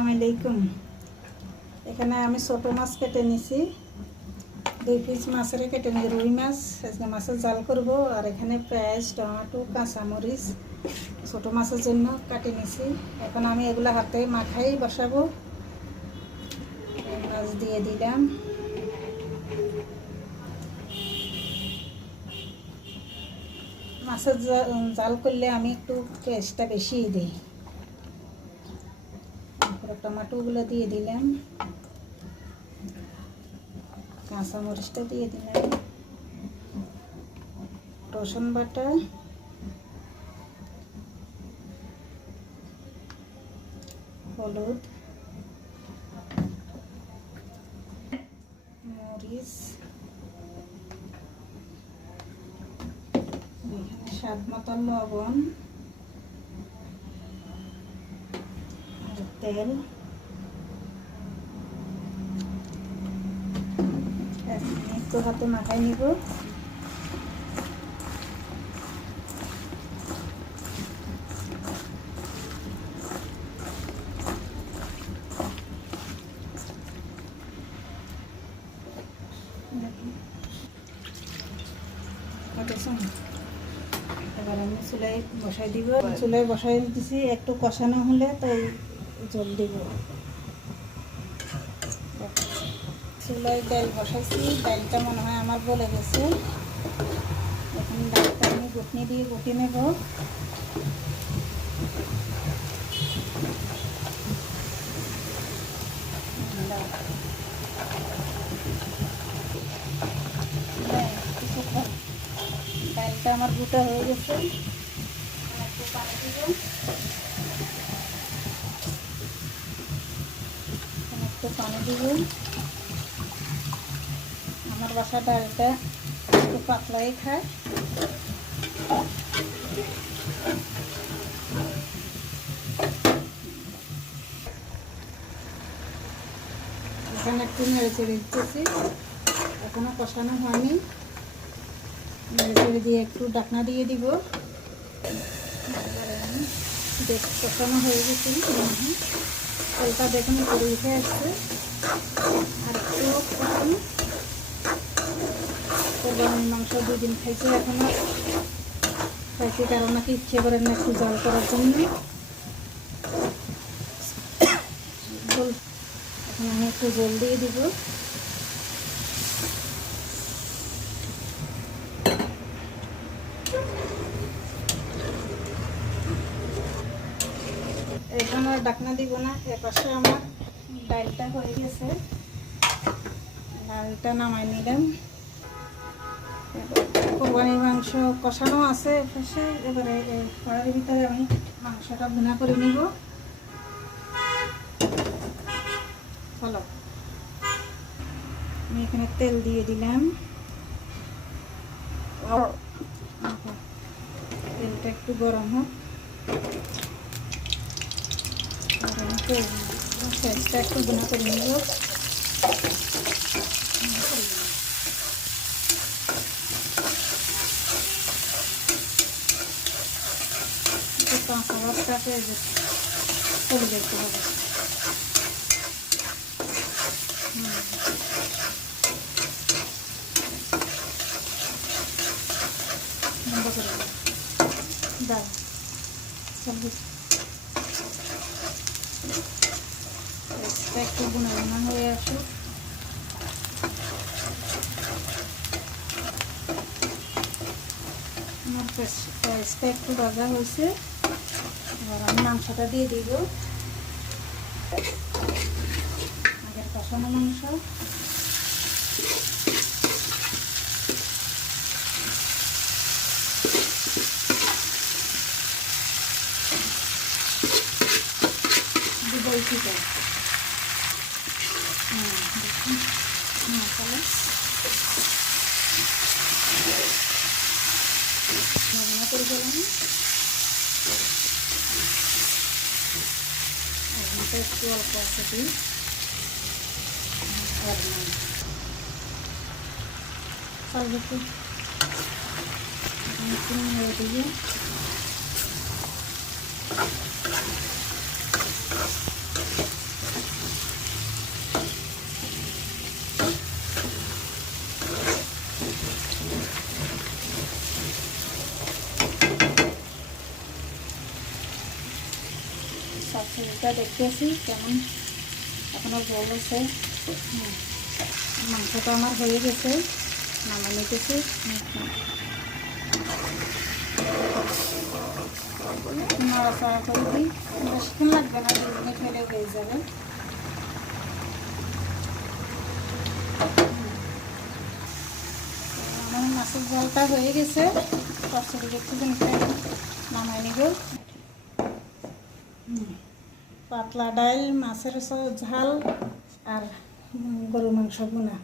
আসসালামু আলাইকুম। এখানে আমি ছোট মাছ কেটে নিছি, 2 পিস মাছের কেটে নিয়ে রুই মাছ আজকে মাছের জাল করব। আর এখানে পেঁয়াজ, টমেটো, কাঁচামরিচ ছোট মাছের জন্য কাটে নিছি। এখন আমি এগুলো হাতে মাখাই বসাবো। মাছ দিয়ে দিলাম। মাছের জাল করলে আমি একটু পেঁয়াজটা বেশি দিই। টমেটোগুলো দিয়ে দিলাম, কাঁচামরিচটা দিয়ে দিলাম, রসুন বাটা, হলুদ, মরিচ, স্বাদ মতো লবণ আর তেল। একটু হাতে মাখাই নিব। এবার আমি চুলাই বসাই দিব। চুলাই বসাই দিছি, একটু কষানো হলে তাই জল দিব। চুলাই ডাল বসাইছি, ডালটা মনে হয় আমার গলে গেছে। এখন ডালটা আমি ঘুটনি দিয়ে ঘুটে নেব। ডালটা আমার গুটা হয়ে গেছে। একটু পানি দিব, একটু পানি দিব। আমার বাসা ডালটা একটু পাতলাই খায়। এখানে একটু নেড়ে চেড়ে দিতেছি, এখনো কষানো হয়নি। নেড়ে চেড়ে দিয়ে একটু ঢাকনা দিয়ে দিব। কষানো হয়ে গেছে, তেলটা দেখুন উপরে উঠে আসছে। আর একটু কষানো। কোরবানির মাংস 2 দিন খাইছে, এখনো খাইছে, কারণ নাকি ইচ্ছে করেন না একটু জাল করার জন্য। এখন আমি একটু জল দিয়ে দিব। এখন আর ঢাকনা দিব না। এপাশে আমার ডালটা হয়ে গেছে, ডালটা নামাই নিলাম। কোরবানির মাংস কষানো আছে এপাশে। এবারে কড়াইয়ের ভিতরে আমি মাংসটা ভুনা করে নিব। চলো, আমি এখানে তেল দিয়ে দিলাম। তেলটা একটু গরম হোক। পেঁয়াজটা একটু ভুনা করে নিব। কাঁচা ভাতটাকে চলে যেতে হবে। বন্ধ করে দাও, একটু বোনা বোনা হয়ে আসুক। আমার পেঁয়াজটা একটু ভাজা হয়েছে। এবার আমি মাংসটা দিয়ে দিব, আগের কষানো মাংস। দিব চিকেন মশলা রান্না করে দিলাম। একটু অল্প আছে দিই আর একটু নেড়ে দিয়ে ঝোলটা দেখতেছি কেমন, এখনো ঝোল আছে। মাংসটা আমার হয়ে গেছে, নামিয়ে নিতেছি। নাড়াচাড়া করে দিই, বেশিক্ষণ লাগবে না, 2 মিনিট হলে হয়ে যাবে। আমার মাছের ঝোলটা হয়ে গেছে, কচুরি একটু নামাই নিব। পাতলা ডাল, মাছের ঝাল আর গরু মাংস ভুনা।